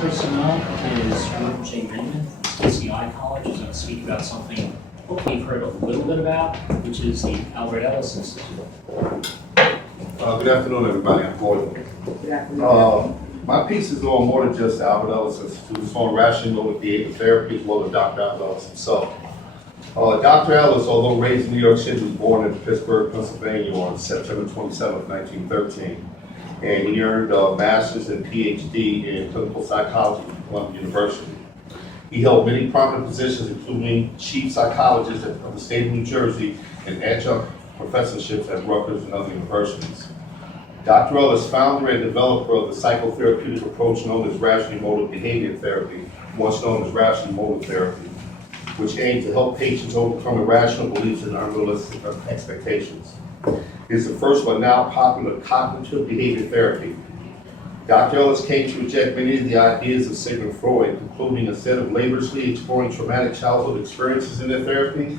personnel is William J. Raymond from CCI College, who's going to speak about something hopefully you've heard a little bit about, which is the Albert Ellis Institute. Good afternoon, everybody. I'm Gordon. Good afternoon. My piece is on more than just the Albert Ellis Institute. It's on rational behavior therapy as well as Dr. Albert Ellis himself. Dr. Ellis, although raised in New York City, was born in Pittsburgh, Pennsylvania on September 27, 1913. And he earned a master's and PhD in clinical psychology from Columbia University. He held many prominent positions, including chief psychologist of the state of New Jersey and adjunct professorships at Rutgers and other universities. Dr. Ellis, founder and developer of the psychotherapeutic approach known as rational emotive behavior therapy, once known as rational motive therapy, which aims to help patients overcome irrational beliefs and unrealistic expectations. It is the first but now popular cognitive behavior therapy. Dr. Ellis came to reject many of the ideas of Sigmund Freud, concluding instead of laboriously exploring traumatic childhood experiences in their therapy,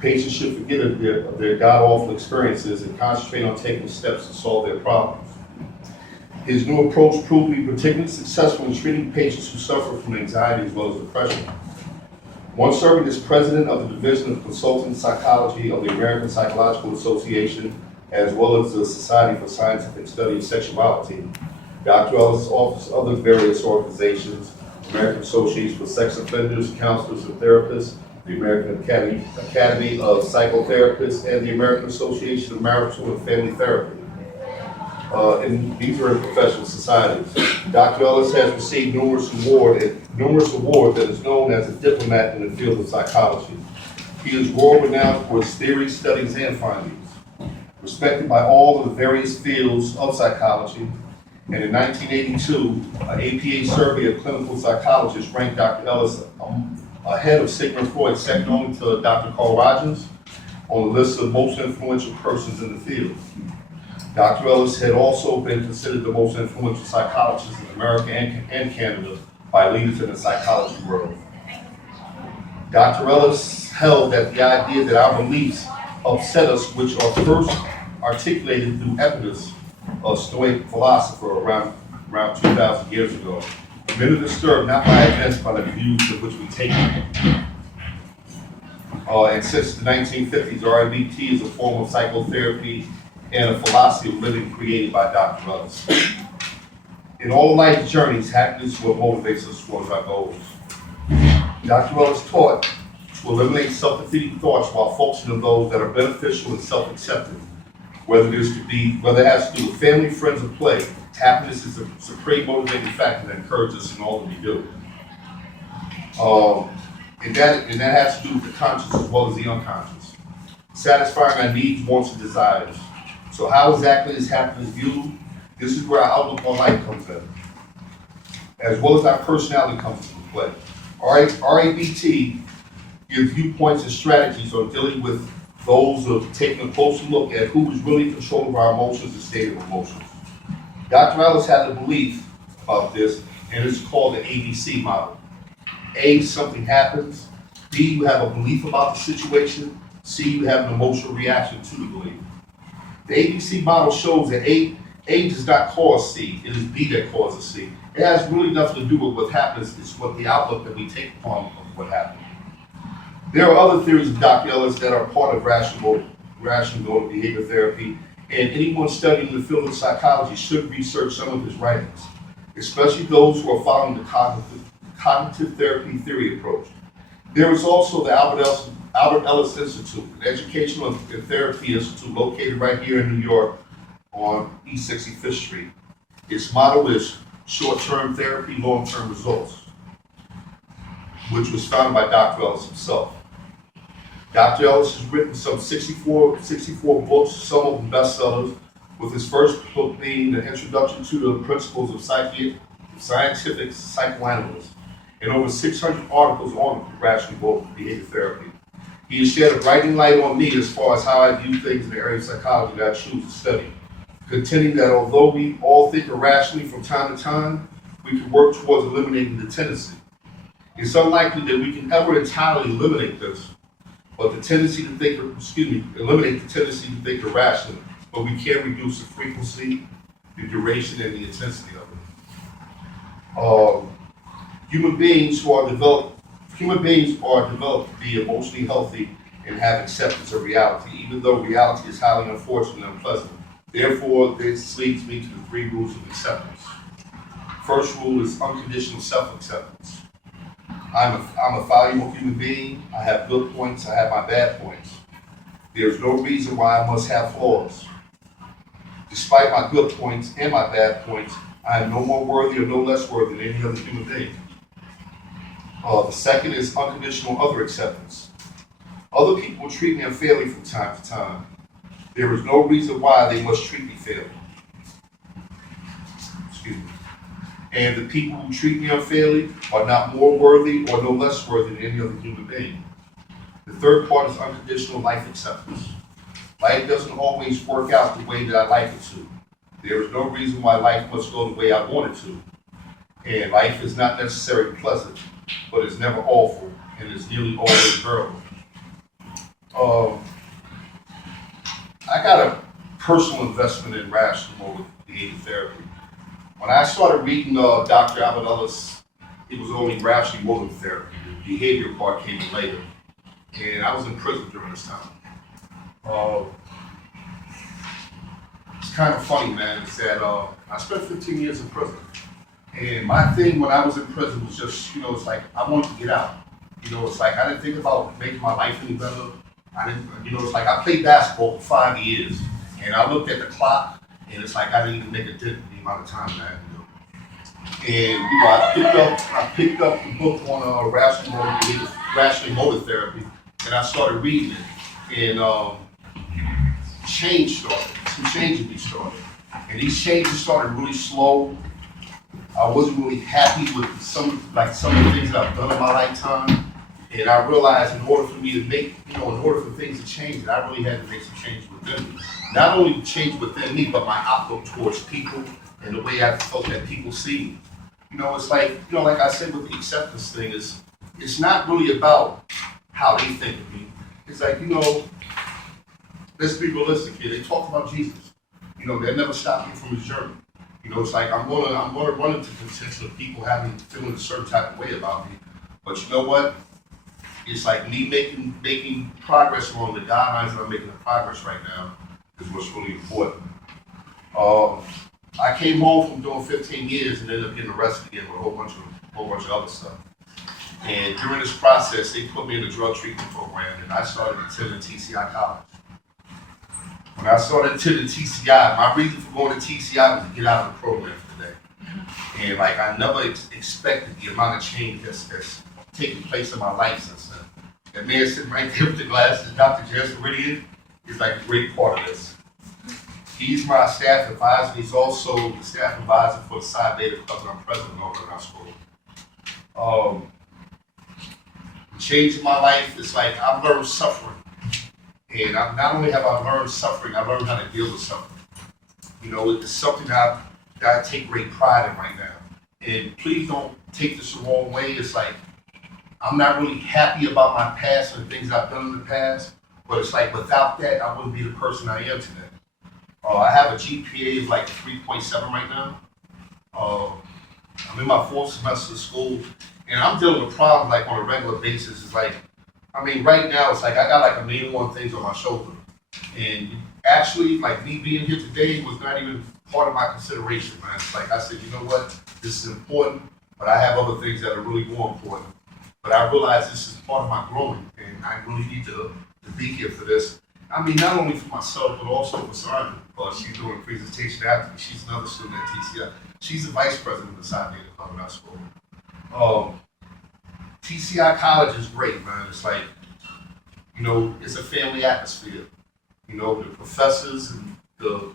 patients should forget their god-awful experiences and concentrate on taking steps to solve their problems. His new approach proved to be particularly successful in treating patients who suffer from anxiety as well as depression. Once serving as president of the Division of Consultant Psychology of the American Psychological Association, as well as the Society for Scientific Study of Sexuality, Dr. Ellis offers other various organizations, American Association for Sex Offenders, Counselors, and Therapists, the American Academy of Psychotherapists, and the American Association of Marital and Family Therapy. And these are professional societies. Dr. Ellis has received numerous awards that is known as a diplomat in the field of psychology. He is world renowned for his theories, studies, and findings. Respected by all of the various fields of psychology, and in 1982, an APA survey of clinical psychologists ranked Dr. Ellis ahead of Sigmund Freud, second only to Dr. Carl Rogers, on the list of most influential persons in the field. Dr. Ellis had also been considered the most influential psychologist in America and Canada by leaders in the psychology world. Dr. Ellis held that the idea that our beliefs upset us, which are first articulated through Epictetus, a Stoic philosopher around 2,000 years ago, men are disturbed not by events, but by the views of which we take them. And since the 1950s, RIBT is a form of psychotherapy and a philosophy of living created by Dr. Ellis. In all life's journeys, happiness is what motivates us towards our goals. Dr. Ellis taught to eliminate self-defeating thoughts while focusing on those that are beneficial and self-accepting. Whether it has to do with family, friends, or play, happiness is the supreme motivating factor that encourages us in all that we do. And that has to do with the conscious as well as the unconscious. Satisfying our needs, wants, and desires. So how exactly is happiness viewed? This is where our outlook on life comes in, as well as our personality comes into play. RABT gives viewpoints and strategies on dealing with those of taking a closer look at who is really in control of our emotions and state of emotions. Dr. Ellis had a belief about this, and it's called the ABC model. A, something happens. B, you have a belief about the situation. C, you have an emotional reaction to the belief. The ABC model shows that A does not cause C, it is B that causes C. It has really nothing to do with what happens, it's what the outlook that we take upon of what happened. There are other theories of Dr. Ellis that are part of rational motive behavior therapy, and anyone studying the field of psychology should research some of his writings, especially those who are following the cognitive therapy theory approach. There is also the Albert Ellis Institute, an educational and therapy institute located right here in New York on East 65th Street. Its motto is short-term therapy, long-term results, which was founded by Dr. Ellis himself. Dr. Ellis has written some 64 books, some of them bestsellers, with his first book being The Introduction to the Principles of Scientific Psychoanalysis, and over 600 articles on rational behavior therapy. He has shed a bright light on me as far as how I view things in the area of psychology that I choose to study, contending that although we all think irrationally from time to time, we can work towards eliminating the tendency. It's unlikely that we can ever entirely eliminate this, but eliminate the tendency to think irrationally, but we can reduce the frequency, the duration, and the intensity of it. Human beings are developed to be emotionally healthy and have acceptance of reality, even though reality is highly unfortunate and unpleasant. Therefore, this leads me to the 3 rules of acceptance. First rule is unconditional self-acceptance. I'm a valuable human being. I have good points. I have my bad points. There's no reason why I must have flaws. Despite my good points and my bad points, I am no more worthy or no less worthy than any other human being. The second is unconditional other acceptance. Other people treat me unfairly from time to time. There is no reason why they must treat me fairly. Excuse me. And the people who treat me unfairly are not more worthy or no less worthy than any other human being. The third part is unconditional life acceptance. Life doesn't always work out the way that I like it to. There is no reason why life must go the way I want it to. And life is not necessarily pleasant, but it's never awful, and it's nearly always bearable. I got a personal investment in rational behavior therapy. When I started reading Dr. Albert Ellis, it was only rational motive therapy. The behavior part came in later. And I was in prison during this time. It's kind of funny, man, is that I spent 15 years in prison. And my thing when I was in prison was just, it's like I wanted to get out. It's like I didn't think about making my life any better. It's like I played basketball for 5 years. And I looked at the clock, and it's like I didn't even make a dent in the amount of time that I had to do. And I picked up the book on rational motive therapy, and I started reading it. And some changes started. And these changes started really slow. I wasn't really happy with some of the things that I've done in my lifetime. And I realized in order for things to change, that I really had to make some changes within me. Not only change within me, but my outlook towards people and the way I felt that people see me. It's like, like I said with the acceptance thing, it's not really about how they think of me. It's like, let's be realistic here. They talk about Jesus. That never stopped me from his journey. It's like I'm gonna run into contention of people feeling a certain type of way about me. But you know what? It's like me making progress along the guidelines that I'm making the progress right now is what's really important. I came home from doing 15 years and ended up getting arrested again with a whole bunch of other stuff. And during this process, they put me in a drug treatment program, and I started attending TCI College. When I started attending TCI, my reason for going to TCI was to get out of the program for the day. And I never expected the amount of change that's taken place in my life since then. That man sitting right there with the glasses, Dr. Jess Meridian, is a great part of this. He's my staff advisor. He's also the staff advisor for the Psi Beta Club, and I'm president of our school. The change in my life is I've learned suffering. And not only have I learned suffering, I've learned how to deal with suffering. It's something that I take great pride in right now. And please don't take this the wrong way. It's I'm not really happy about my past and the things I've done in the past, but it's without that, I wouldn't be the person I am today. I have a GPA of 3.7 right now. I'm in my 4th semester of school, and I'm dealing with problems on a regular basis. It's right now it's I got $1 million things on my shoulder. And actually, me being here today was not even part of my consideration, man. It's I said, you know what, this is important, but I have other things that are really more important. But I realize this is part of my growing, and I really need to be here for this. Not only for myself, but also for Sandra, because she's doing a presentation after me. She's another student at TCI. She's the vice president of the Psi Beta Club in our school. TCI College is great, man. It's it's a family atmosphere. The professors and the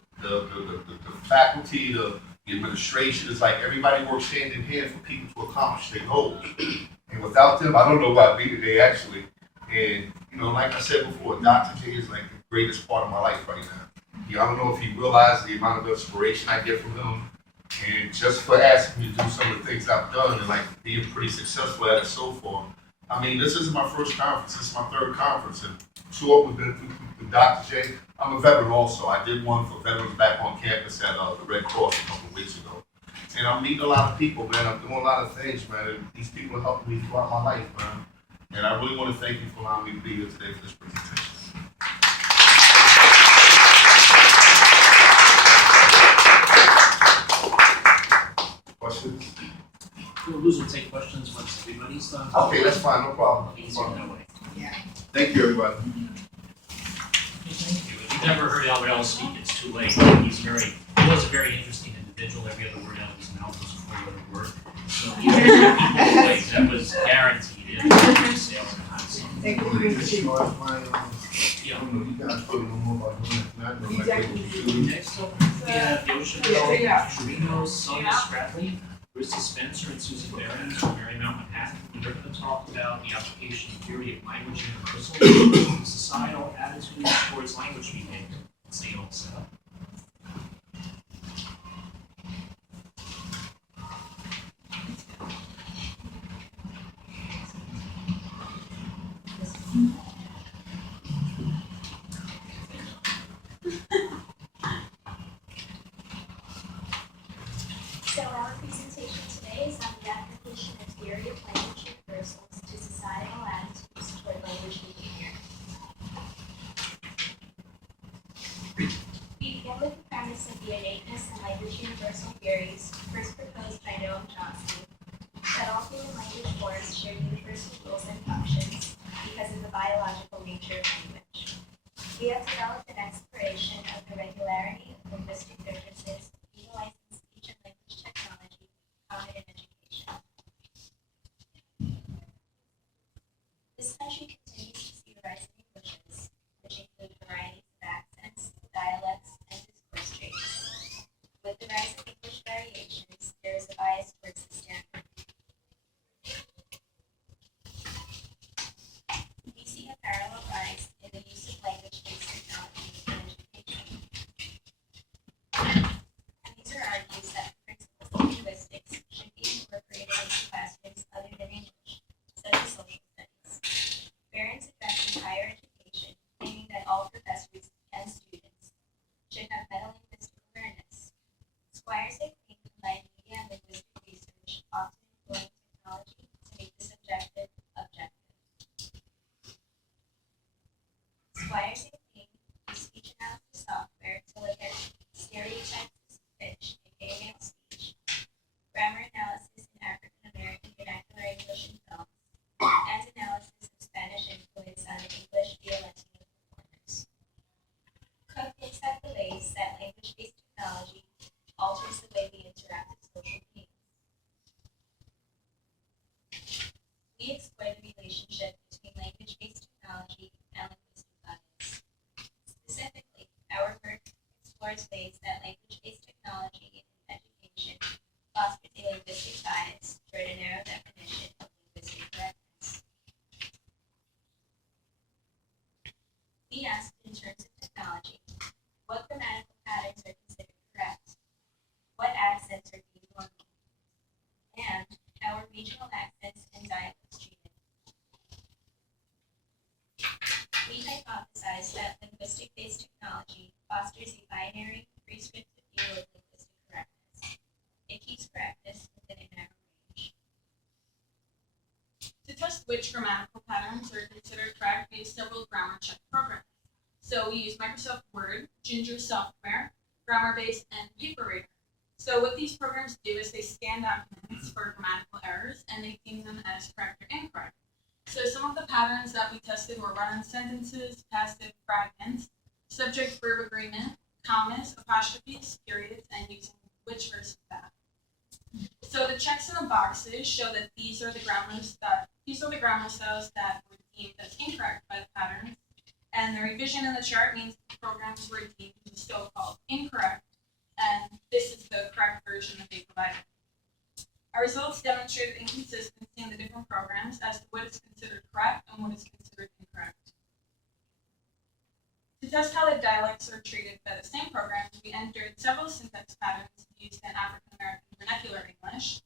faculty, the administration, it's everybody works hand in hand for people to accomplish their goals. And without them, I don't know where I'd be today, actually. And, like I said before, Dr. J is the greatest part of my life right now. I don't know if he realized the amount of inspiration I get from him. And just for asking me to do some of the things I've done and being pretty successful at it so far. This isn't my first conference, this is my 3rd conference. And 2 of them have been through Dr. J. I'm a veteran also. I did one for veterans back on campus at the Red Cross a couple of weeks ago. And I'm meeting a lot of people, man. I'm doing a lot of things, man. And these people helped me throughout my life, man. And I really want to thank you for allowing me to be here today for this presentation. Questions? We'll lose and take questions once everybody's done. Okay, that's fine, no problem. Easier that way. Thank you, everybody. Thank you. If you've never heard Albert Ellis speak, it's too late. He was a very interesting individual. Every other word out of his mouth was a four-letter word. So he was people away. That was guaranteed. It was sale and not sale. Thank you. Yeah. You guys probably know more about doing it than I know. Like what you do. Next up, we have Yoshua Trevino, Sonia Spratley, Brista Spencer, and Susan Barron from Marymount, Manhattan. They're going to talk about the application theory of language universal, societal attitudes towards language behavior. Let's see all set up. So our presentation today is on the application of theory of language universals to societal attitudes toward language behavior. We begin with the premise of the innateness and language universal theories, first proposed by Noam Chomsky, that all human language forms share universal rules and functions because of the biological nature of language. We have developed an exploration of the regularity of linguistic differences utilizing speech and language technology common in education. This country continues to see the rise of Englishes, which include varieties of accents, dialects, and discourse traits. With the rise of English variations, there is a bias towards the standard. We see a parallel rise in the use of language-based technology in education. These are argues that principles of linguistics should be incorporated into classrooms other than English, such as social studies. Barron's addresses higher education, claiming that all professors and students should have metalinguistic awareness. Squires and King combine media and linguistic research, often employing technology to make the subjective objective. Squires and King use speech analysis software to look at stereotypes of pitch in gay male speech, grammar analysis in African American vernacular English in films, and analysis of Spanish influence on English via Latino performers. Cook looks at the ways that language-based technology alters the way we interact with social beings. We explore the relationship between language-based technology and linguistic bias. Specifically, our work explores ways that language-based technology in education fosters a linguistic bias toward a narrow definition of linguistic correctness. We asked, in terms of technology, what grammatical patterns are considered correct, what accents are deemed normal, and how are regional accents and dialects treated. We hypothesized that linguistic-based technology fosters a binary, prescriptive view of linguistic correctness. It keeps correctness within a narrow range. To test which grammatical patterns are considered correct, we use several grammar check programs. So we use Microsoft Word, Ginger software, GrammarBase, and PaperReader. So what these programs do is they scan documents for grammatical errors and they deem them as correct or incorrect. So some of the patterns that we tested were run-on sentences, passive fragments, subject-verb agreement, commas, apostrophes, periods, and using which versus that. So the checks in the boxes show that these are the grammar styles that were deemed as incorrect by the patterns, and the revision in the chart means the programs were deemed so-called incorrect, and this is the correct version that they provided. Our results demonstrated inconsistency in the different programs as to what is considered correct and what is considered incorrect. To test how the dialects are treated by the same programs, we entered several syntax patterns used in African American vernacular English.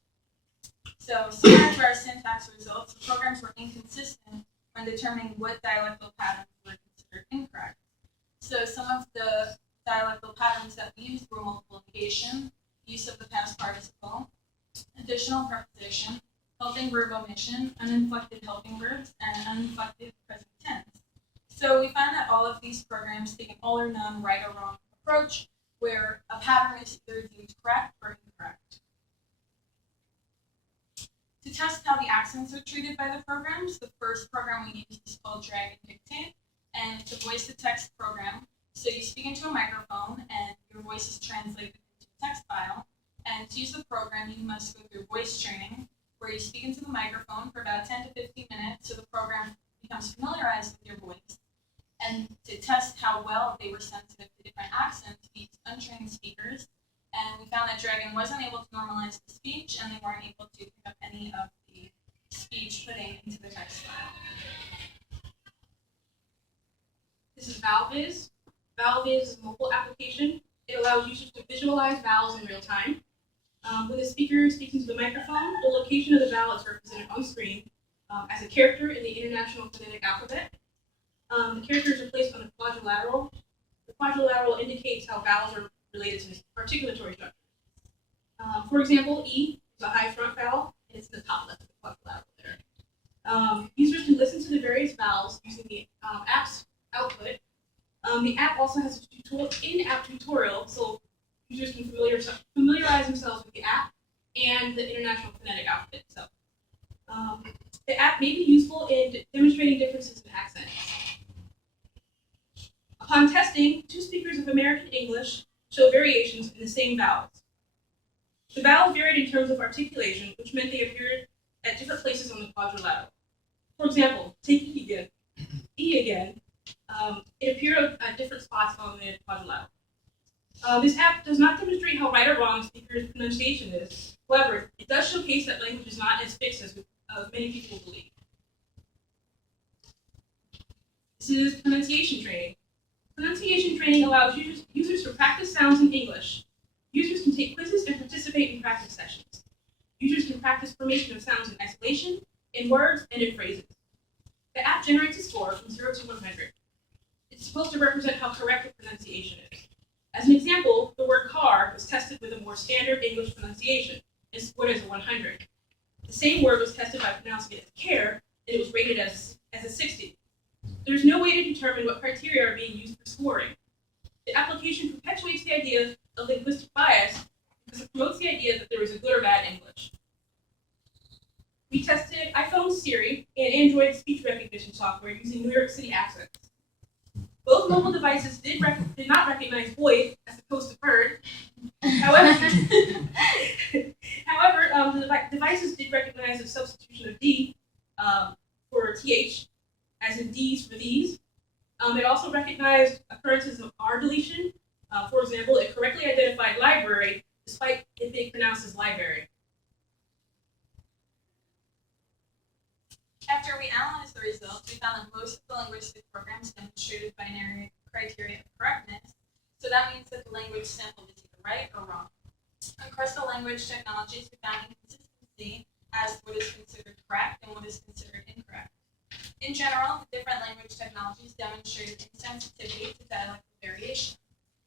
So similar to our syntax results, the programs were inconsistent when determining what dialectal patterns were considered incorrect. So some of the dialectal patterns that we used were multiple negation, use of the past participle, additional preposition, helping verb omission, uninflected helping verbs, and uninflected present tense. So we found that all of these programs take an all or none, right or wrong approach, where a pattern is either deemed correct or incorrect. To test how the accents are treated by the programs, the first program we used is called Drag and Dictate, and it's a voice-to-text program. So you speak into a microphone, and your voice is translated into a text file. And to use the program, you must go through voice training, where you speak into the microphone for about 10 to 15 minutes, so the program becomes familiarized with your voice. And to test how well they were sensitive to different accents, we used untrained speakers. And we found that Dragon wasn't able to normalize the speech, and they weren't able to pick up any of the speech putting into the text file. This is VowelViz. VowelViz is a mobile application. It allows users to visualize vowels in real time. When the speaker speaks into the microphone, the location of the vowel is represented on screen as a character in the International Phonetic Alphabet. The characters are placed on a quadrilateral. The quadrilateral indicates how vowels are related to articulatory structure. For example, E is a high front vowel, and it's in the top left of the quadrilateral there. Users can listen to the various vowels using the app's output. The app also has a in-app tutorial, so users can familiarize themselves with the app and the International Phonetic Alphabet itself. The app may be useful in demonstrating differences in accent. Upon testing, 2 speakers of American English show variations in the same vowels. The vowels varied in terms of articulation, which meant they appeared at different places on the quadrilateral. For example, take E again. E again. It appeared at different spots on the quadrilateral. This app does not demonstrate how right or wrong speakers' pronunciation is. However, it does showcase that language is not as fixed as many people believe. This is pronunciation training. Pronunciation training allows users to practice sounds in English. Users can take quizzes and participate in practice sessions. Users can practice formation of sounds in isolation, in words, and in phrases. The app generates a score from 0 to 100. It's supposed to represent how correct the pronunciation is. As an example, the word car was tested with a more standard English pronunciation and scored as a 100. The same word was tested by pronouncing it as care, and it was rated as a 60. There's no way to determine what criteria are being used for scoring. The application perpetuates the idea of linguistic bias because it promotes the idea that there is a good or bad English. We tested iPhone, Siri, and Android speech recognition software using New York City accents. Both mobile devices did not recognize voice as opposed to bird. However, the devices did recognize the substitution of D for TH, as in D's for these. It also recognized occurrences of R deletion. For example, it correctly identified library despite it being pronounced as library. After we analyzed the results, we found that most of the linguistic programs demonstrated binary criteria of correctness. So that means that the language sample is either right or wrong. Across the language technologies, we found inconsistency as to what is considered correct and what is considered incorrect. In general, the different language technologies demonstrated insensitivity to dialectal variation.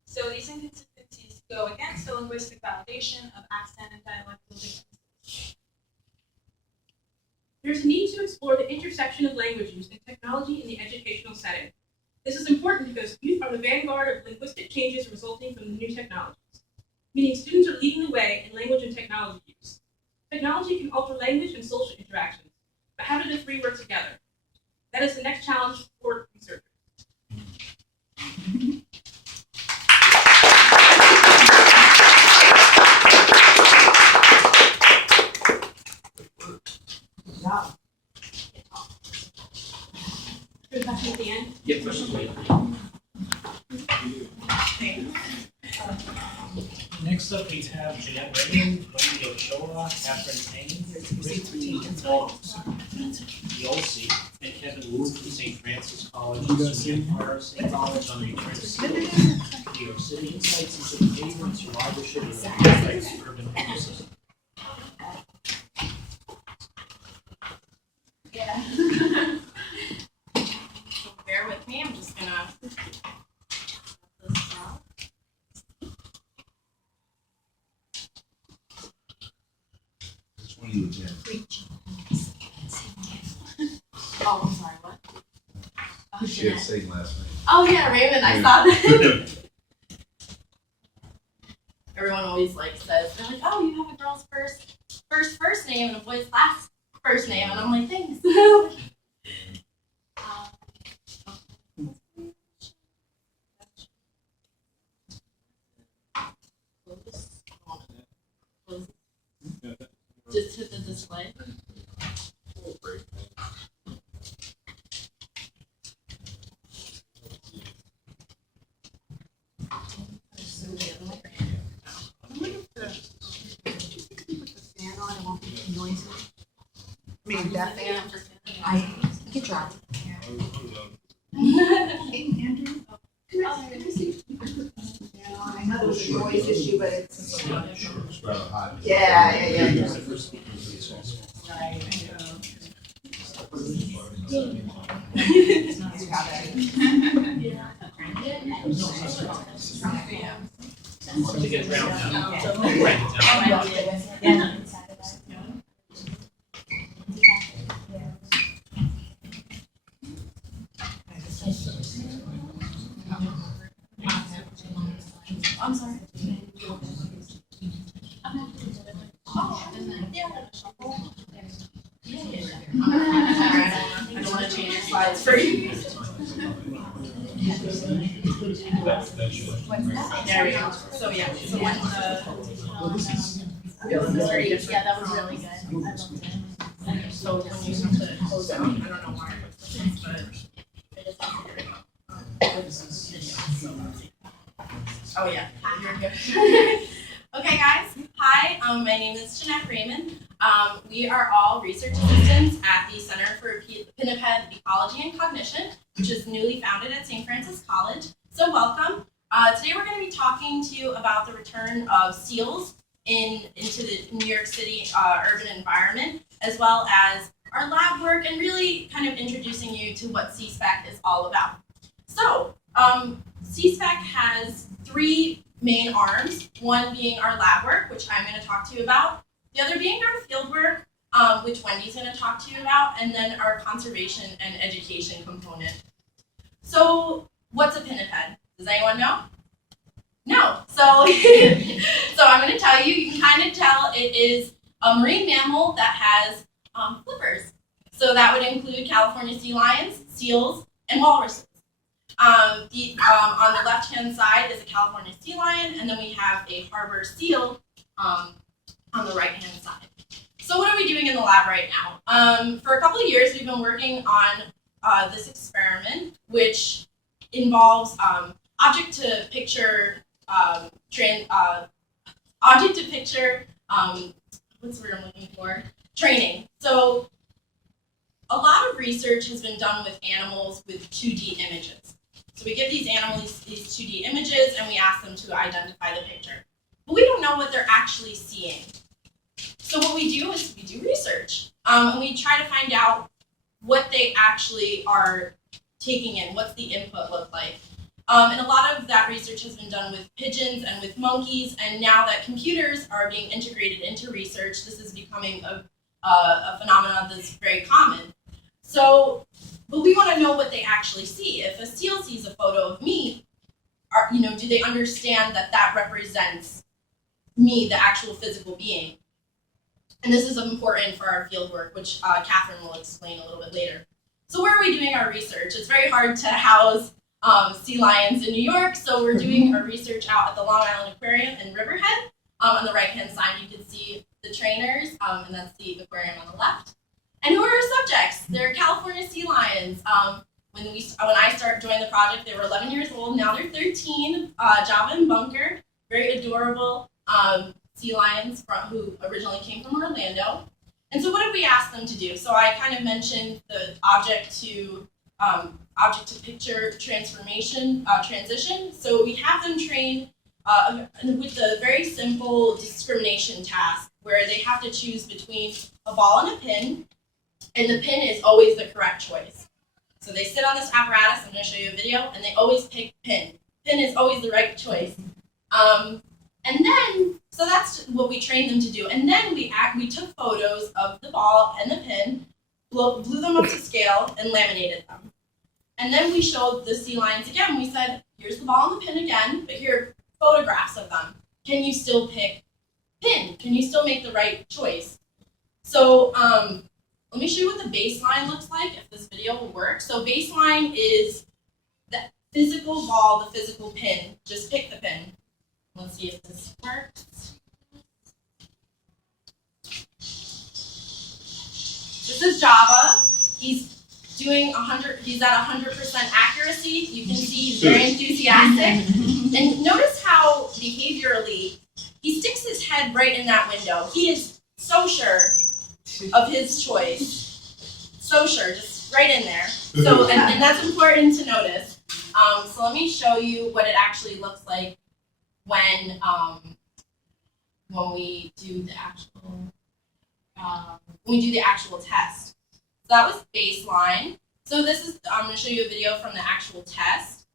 So these inconsistencies go against the linguistic validation of accent and dialectal differences. There's a need to explore the intersection of language use and technology in the educational setting. This is important because youth are the vanguard of linguistic changes resulting from the new technologies, meaning students are leading the way in language and technology use. Technology can alter language and social interactions, but how do the 3 work together? That is the next challenge for researchers. Wow. Good question at the end. Yeah, questions later. Next up, we have Jeanette Raymond, Wendy Ochoa, Catherine Payne, Rick Waltz, Yossi, and Kevin Wu from St. Francis College, St. College on the University of New York City, insights into behavior and survivorship of the urban ecosystem. Yeah. So bear with me, I'm just gonna put this out. Oh, I'm sorry, what? Oh, She had Jeanette. same last name. Oh yeah, Raymond, I saw that. Everyone always like says, they're like, oh, you have a girl's first name and a boy's last first name, and I'm like, thanks. Just hit the display. Maybe that thing. I You can try. I know there's a noise issue, but it's. It's rather hot. Yeah. To get drowned out. Write it down. I'm sorry. I don't want to change your slides for you. There we go. So yeah, so when yeah, that was really good. I loved it. So when you have to close out, I don't know why, but I just have to figure it out. Oh yeah, you're good. Okay guys, hi, my name is Jeanette Raymond. We are all research assistants at the Center for Pinniped Ecology and Cognition, which is newly founded at St. Francis College. So welcome. Today we're going to be talking to you about the return of seals into the New York City urban environment, as well as our lab work, and really kind of introducing you to what CSPAC is all about. So, CSPAC has three main arms, one being our lab work, which I'm going to talk to you about, the other being our field work, which Wendy's going to talk to you about, and then our conservation and education component. So, what's a pinniped? Does anyone know? No. So, so I'm going to tell you, you can kind of tell it is a marine mammal that has flippers. So that would include California sea lions, seals, and walruses. On the left-hand side is a California sea lion, and then we have a harbor seal on the right-hand side. So what are we doing in the lab right now? For a couple of years, we've been working on this experiment, which involves object-to-picture what's the word I'm looking for? Training. So a lot of research has been done with animals with 2D images. So we give these animals these 2D images and we ask them to identify the picture. But we don't know what they're actually seeing. So what we do is we do research. And we try to find out what they actually are taking in, what's the input look like. And a lot of that research has been done with pigeons and with monkeys, and now that computers are being integrated into research, this is becoming a phenomenon that's very common. So, but we want to know what they actually see. If a seal sees a photo of me, do they understand that that represents me, the actual physical being? And this is important for our field work, which Catherine will explain a little bit later. So where are we doing our research? It's very hard to house sea lions in New York, so we're doing our research out at the Long Island Aquarium in Riverhead. On the right-hand side, you can see the trainers, and that's the aquarium on the left. And who are our subjects? They're California sea lions. When I joined the project, they were 11 years old. Now they're 13. Java and Bunker, very adorable sea lions who originally came from Orlando. And so what did we ask them to do? So I kind of mentioned the object to picture transition. So we have them train with a very simple discrimination task where they have to choose between a ball and a pin, and the pin is always the correct choice. So they sit on this apparatus, I'm going to show you a video, and they always pick pin. Pin is always the right choice. And then, so that's what we trained them to do. And then we took photos of the ball and the pin blew them up to scale, and laminated them. And then we showed the sea lions again. We said, here's the ball and the pin again, but here are photographs of them. Can you still pick pin? Can you still make the right choice? So let me show you what the baseline looks like, if this video will work. So baseline is the physical ball, the physical pin. Just pick the pin. Let's see if this works. This is Java. He's doing 100. He's at 100% accuracy. You can see he's very enthusiastic. And notice how behaviorally he sticks his head right in that window. He is so sure of his choice. So sure, just right in there. So and that's important to notice. So let me show you what it actually looks like when we do the actual test. So that was baseline. So this is, I'm going to show you a video from the actual test.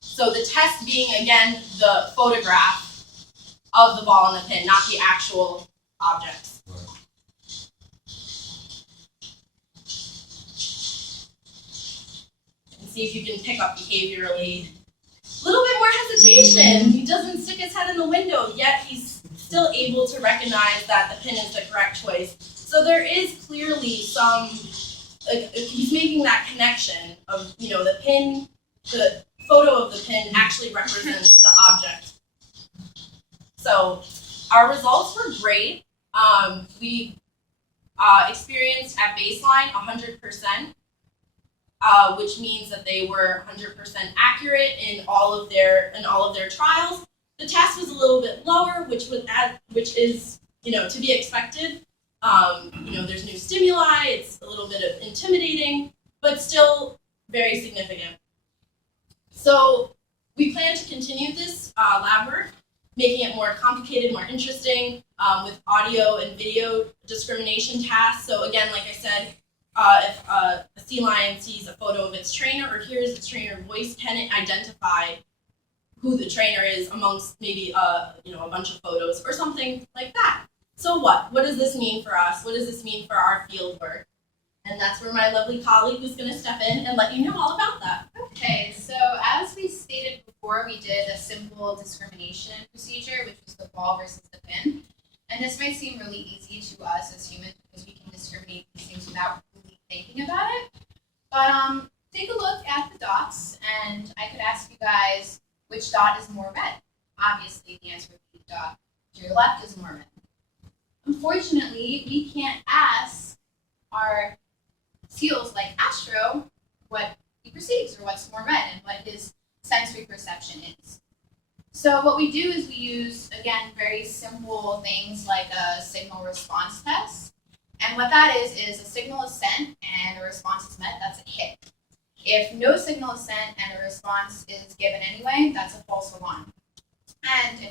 So the test being, again, the photograph of the ball and the pin, not the actual objects. And see if you can pick up behaviorally. A little bit more hesitation. He doesn't stick his head in the window, yet he's still able to recognize that the pin is the correct choice. So there is clearly some, he's making that connection of, the pin, the photo of the pin actually represents the object. So our results were great. We experienced at baseline 100%, which means that they were 100% accurate in all of their trials. The test was a little bit lower, which is to be expected. There's new stimuli. It's a little bit of intimidating, but still very significant. So we plan to continue this lab work, making it more complicated, more interesting, with audio and video discrimination tasks. So again, like I said, if a sea lion sees a photo of its trainer or hears its trainer voice, can it identify who the trainer is amongst maybe a bunch of photos or something like that? So what does this mean for us? What does this mean for our field work? And that's where my lovely colleague is going to step in and let you know all about that. Okay, so as we stated before, we did a simple discrimination procedure, which was the ball versus the pin. And this might seem really easy to us as humans because we can discriminate these things without really thinking about it. But take a look at the dots, and I could ask you guys which dot is more red. Obviously, the answer would be the dot to your left is more red. Unfortunately, we can't ask our seals like Astro what he perceives or what's more red and what his sensory perception is. So what we do is we use, again, very simple things like a signal response test. And what that is a signal is sent and a response is met, that's a hit. If no signal is sent and a response is given anyway, that's a false alarm. And if